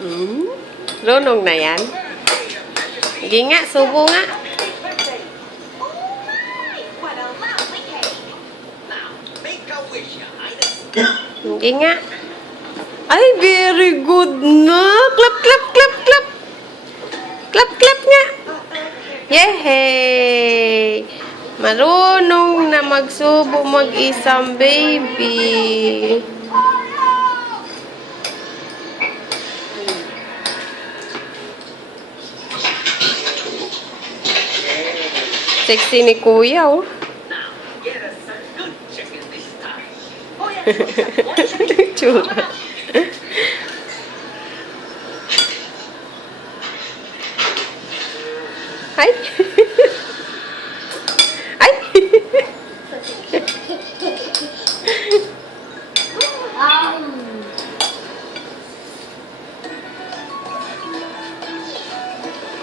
Hmm? Lunong na yan. Sige nga, subo nga. Sige nga. Ay, very good na. Clap, clap, clap, clap. Clap, clap nga. Yehey! Marunong na magsubo mag-isang baby. Sexy ni kuya, oh. Tsura. Ay! Ay!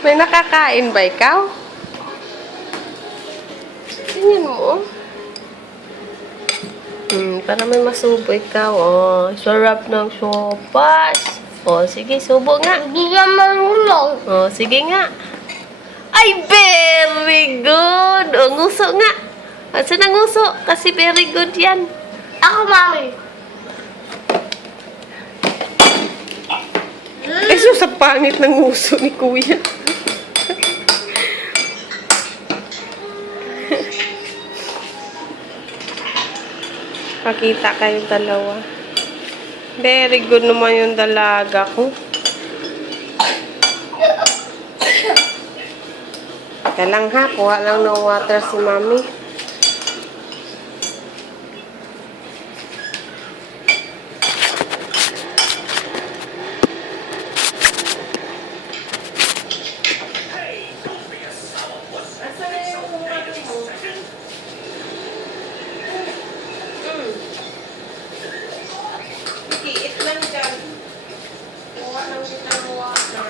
May nakakain ba ikaw? Tingnan mo. oh. Hmm, para may masubo ikaw, oh. Sarap ng sopas. Oh, sige, subo nga. Hindi ka marunong. Oh, sige nga. Ay, very good. Oh, nguso nga. Asa na nguso? Kasi very good yan. Ako, mami. Ay, so sa pangit ng nguso ni kuya. Pakita kayong dalawa. Very good naman yung dalaga ko. Teka lang ha, kuha lang ng water si mami. Hey, don't be a sourpuss. So wait a second. Iit lang dyan. Kuha lang kita ng water.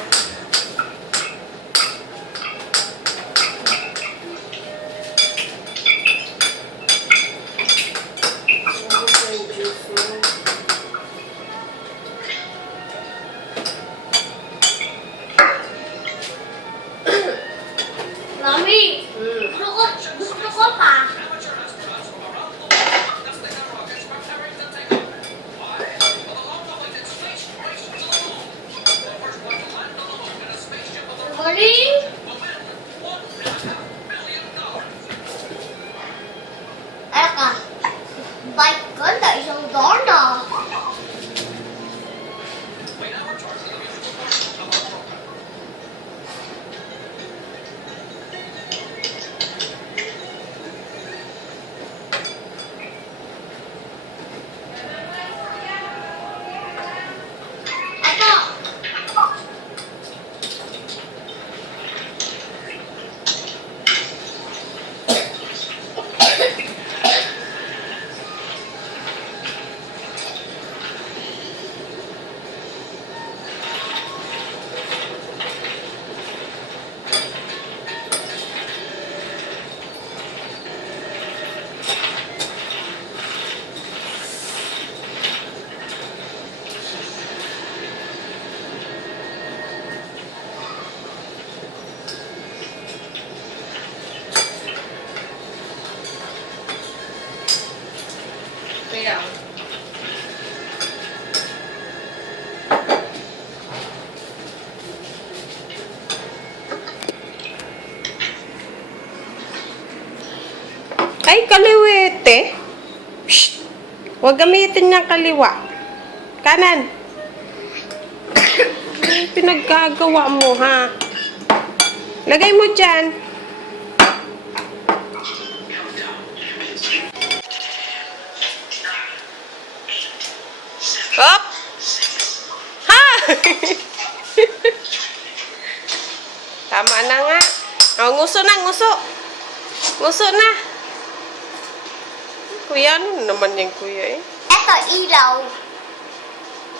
Mami, gusto ko, gusto ko pa. Galing! Eka, bike ganda, isang doorna. Kaya. Ay, kaliwete. Shh! Huwag gamitin niyang kaliwa. Kanan. Ano pinagkagawa mo, ha? Lagay mo dyan. Up! Ha! Tama na nga. Oh, nguso na, nguso. Nguso na. Kuya, ano naman yung kuya eh? ito ilaw.